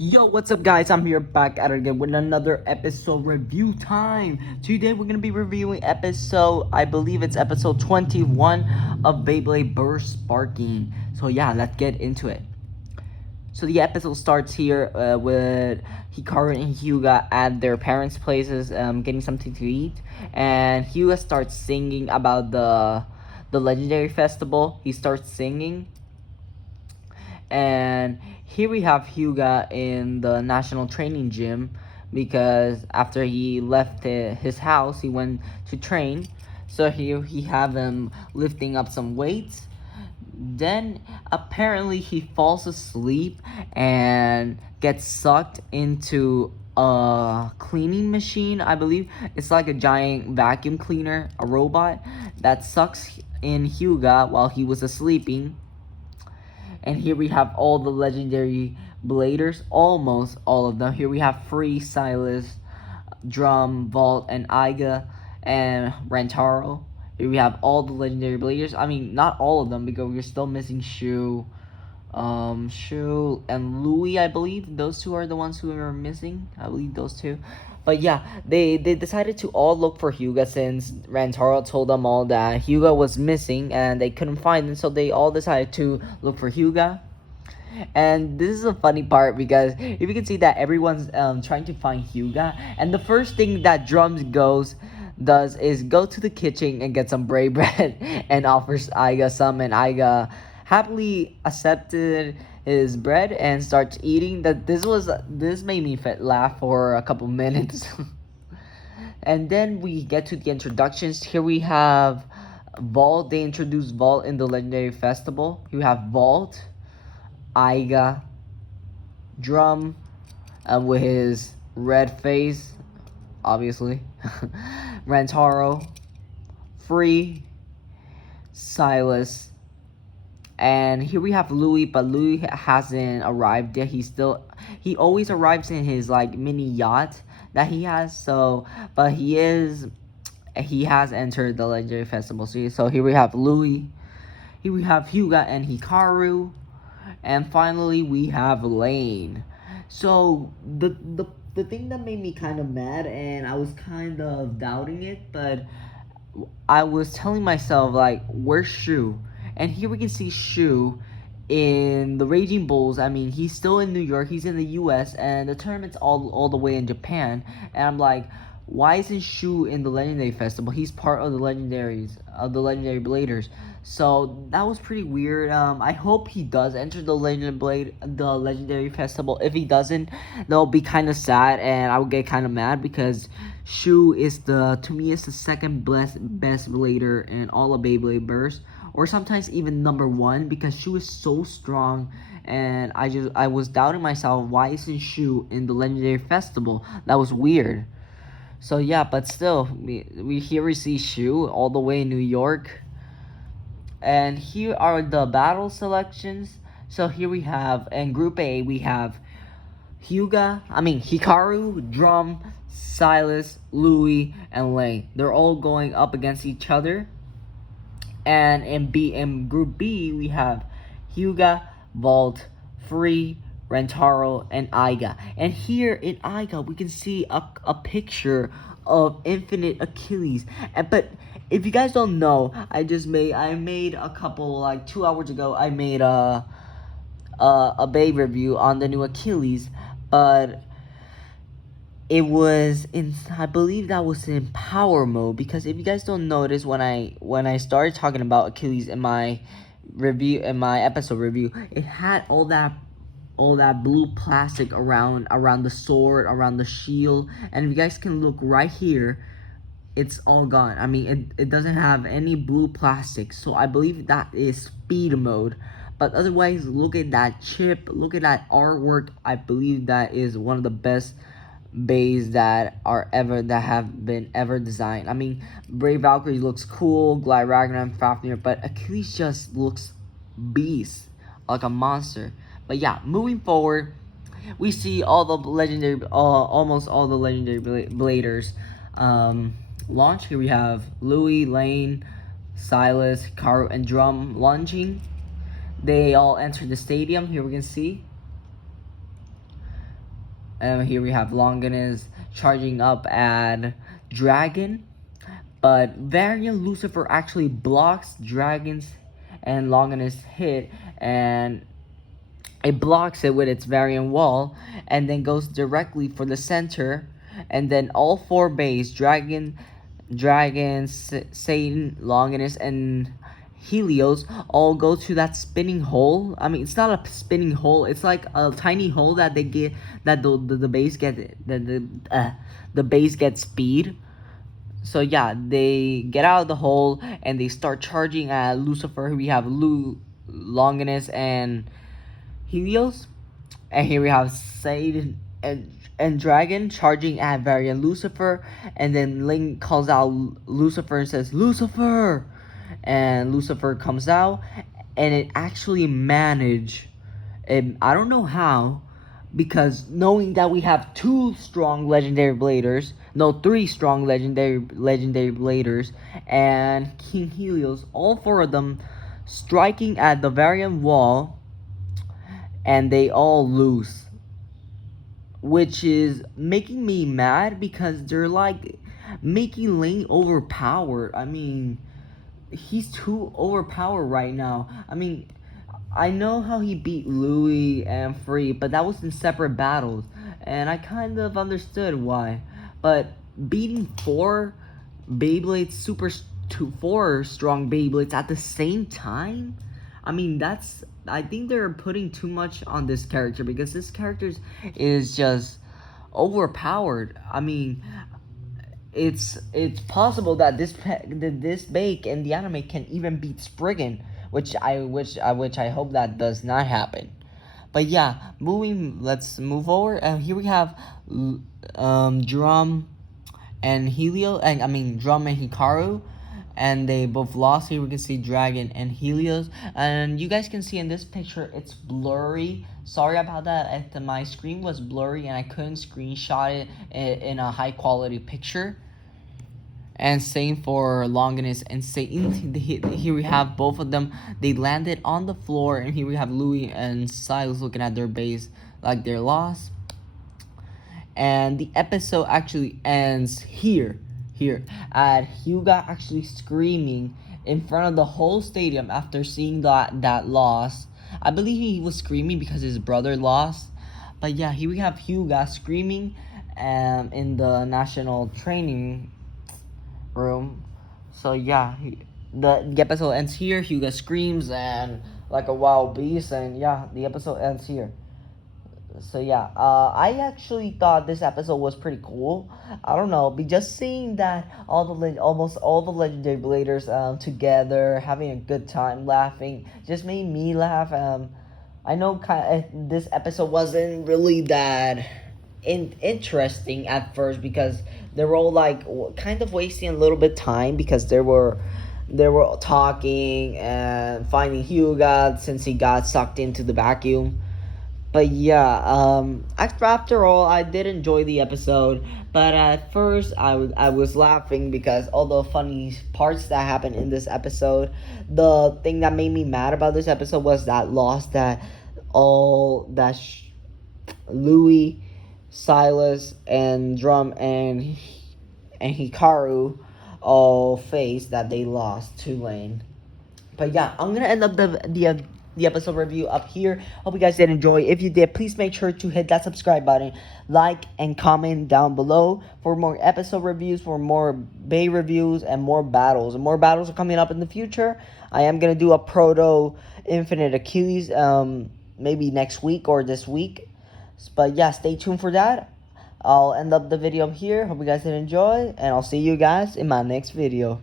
Yo, what's up guys? I'm here back at it again with another episode review time. Today we're gonna be reviewing episode, I believe it's episode 21 of Beyblade Burst Sparking. So yeah, let's get into it. So the episode starts here with Hikaru and Hyuga at their parents' places, getting something to eat, and Hyuga starts singing about the legendary festival. He starts singing, and here we have Hyuga in the national training gym because after he left his house, he went to train. So here he have him lifting up some weights. Then apparently he falls asleep and gets sucked into a cleaning machine. I believe it's like a giant vacuum cleaner, a robot that sucks in Hyuga while he was sleeping. And here we have all the legendary bladers, almost all of them. Here we have Free, Silas, Drum, Vault, and Aiga, and Rantaro. Here we have all the legendary bladers. I mean, not all of them because we're still missing Shu and Louis. I believe those two are the ones who are missing. I believe those two. But yeah, they decided to all look for Hyuga since Rantaro told them all that Hyuga was missing and they couldn't find him, so they all decided to look for Hyuga. And this is a funny part because if you can see that everyone's trying to find Hyuga, and the first thing that Drums does is go to the kitchen and get some brave bread and offers Aiga some, and Aiga happily accepted his bread and starts eating. This made me laugh for a couple minutes. And then we get to the introductions. Here we have Vault. They introduce Vault in the Legendary Festival. You have Vault, Aiga, Drum, with his red face, obviously, Rantaro, Free, Silas, and here we have Louis, but Louis hasn't arrived yet. He always arrives in his like mini yacht that he has. So, but he has entered the Legendary Festival. So here we have Louis, here we have Hyuga and Hikaru, and finally we have Lane. So the thing that made me kind of mad, and I was kind of doubting it, but I was telling myself like, where's Shu? And here we can see Shu in the Raging Bulls. I mean, he's still in New York, he's in the US, and the tournament's all the way in Japan. And I'm like, why isn't Shu in the Legendary Festival? He's part of the Legendary Bladers. So that was pretty weird. I hope he does enter the Legendary Festival. If he doesn't, that'll be kind of sad, and I would get kind of mad because Shu is to me is the second best blader in all of Beyblade Burst, or sometimes even number one, because Shu is so strong. And I was doubting myself, why isn't Shu in the Legendary Festival? That was weird. So yeah, but still, we see Shu all the way in New York. And here are the battle selections. So here we have, in Group A, we have Hikaru, Drum, Silas, Louis, and Lane. They're all going up against each other. And in Group B, we have Hyuga, Vault, Free, Rantaro, and Aiga. And here in Aiga, we can see a picture of Infinite Achilles. But if you guys don't know, I made a couple, like 2 hours ago, I made a Bay review on the new Achilles, but it was in, I believe that was in power mode, because if you guys don't notice, when I started talking about Achilles in my episode review, it had all that blue plastic around the sword, around the shield, and if you guys can look right here, it's all gone. I mean, it doesn't have any blue plastic, so I believe that is speed mode. But otherwise, look at that chip, look at that artwork. I believe that is one of the best bays that have been ever designed. I mean, Brave Valkyrie looks cool, Glide Ragnar and Fafnir, but Achilles just looks beast, like a monster. But yeah, moving forward, we see all the legendary, almost all the legendary bladers launch. Here we have Louis, Lane, Silas, Hikaru, and Drum launching. They all enter the stadium. Here we can see And here we have Longinus charging up at Dragon. But Variant Lucifer actually blocks Dragon's and Longinus hit, and it blocks it with its Variant Wall, and then goes directly for the center. And then all four bays, Satan, Longinus, and Helios, all go to that spinning hole. I mean, it's not a spinning hole. It's like a tiny hole that they get, that the base get, the base gets speed. So yeah, they get out of the hole and they start charging at Lucifer. We have Longinus and Helios. And here we have Satan and Dragon charging at Variant Lucifer. And then Link calls out Lucifer and says, Lucifer! And Lucifer comes out. And it actually managed, I don't know how, because knowing that we have three strong legendary bladers, and King Helios, all four of them striking at the Variant Wall, and they all lose, which is making me mad because they're like making Lane overpowered. I mean, he's too overpowered right now. I mean, I know how he beat Louis and Free, but that was in separate battles, and I kind of understood why. But beating four strong Beyblades at the same time, I mean, I think they're putting too much on this character, because this character is just overpowered. I mean, it's possible that this Bake in the anime can even beat Spriggan, which I hope that does not happen. But yeah, let's move over. And here we have Drum and Drum and Hikaru, and they both lost. Here we can see Dragon and Helios, and you guys can see in this picture it's blurry. Sorry about that. My screen was blurry and I couldn't screenshot it in a high quality picture. And same for Longinus and Satan. Here we have both of them. They landed on the floor, and here we have Louis and Silas looking at their base like they're lost. And the episode actually ends here at Hyuga actually screaming in front of the whole stadium after seeing that loss. I believe he was screaming because his brother lost. But yeah, here we have Hyuga screaming in the national training room. So yeah, the episode ends here. Hyuga screams and like a wild beast, and yeah, the episode ends here. So yeah, I actually thought this episode was pretty cool. I don't know, but just seeing that almost all the legendary bladers together having a good time laughing just made me laugh. I know this episode wasn't really that interesting at first, because they were all like kind of wasting a little bit time, because they were talking and finding Hyuga since he got sucked into the vacuum. But yeah, after all, I did enjoy the episode. But at first, I was laughing because all the funny parts that happened in this episode. The thing that made me mad about this episode was that loss that Louis, Silas, and Drum and Hikaru all faced, that they lost to Lane. But yeah, I'm gonna end up the episode review up here. Hope you guys did enjoy. If you did, please make sure to hit that subscribe button, like, and comment down below for more episode reviews, for more Bay reviews, and more battles. And more battles are coming up in the future. I am gonna do a Proto Infinite Achilles maybe next week or this week. But yeah, stay tuned for that. I'll end up the video here. Hope you guys did enjoy, and I'll see you guys in my next video.